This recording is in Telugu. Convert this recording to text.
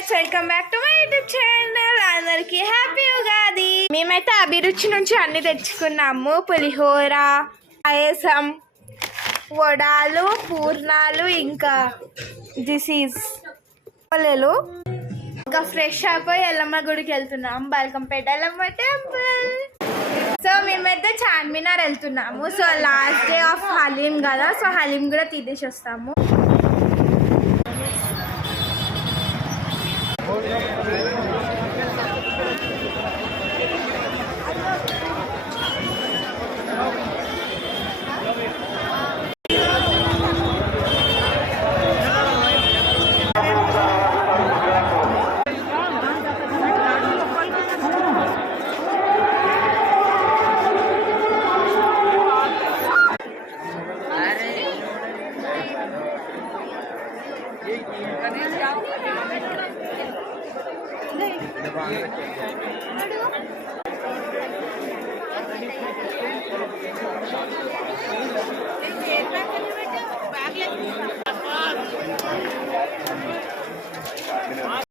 Guys, welcome back to my YouTube channel. అందరికి హ్యాపీ ఉగాది. మేమైతే అభిరుచి నుంచి అన్ని తెచ్చుకున్నాము. పులిహోర, పాయసం, వడాలు, పూర్ణాలు, ఇంకా పొలలు. ఇంకా ఫ్రెష్ అయిపోయి ఎల్లమ్మ గుడికి వెళ్తున్నాము. బల్కంపేట ఎల్లమ్మ టెంపుల్. సో మేమైతే చార్మినార్ వెళ్తున్నాము. So last day of haleem కదా, సో హలీం కూడా తీసేసి వస్తాము.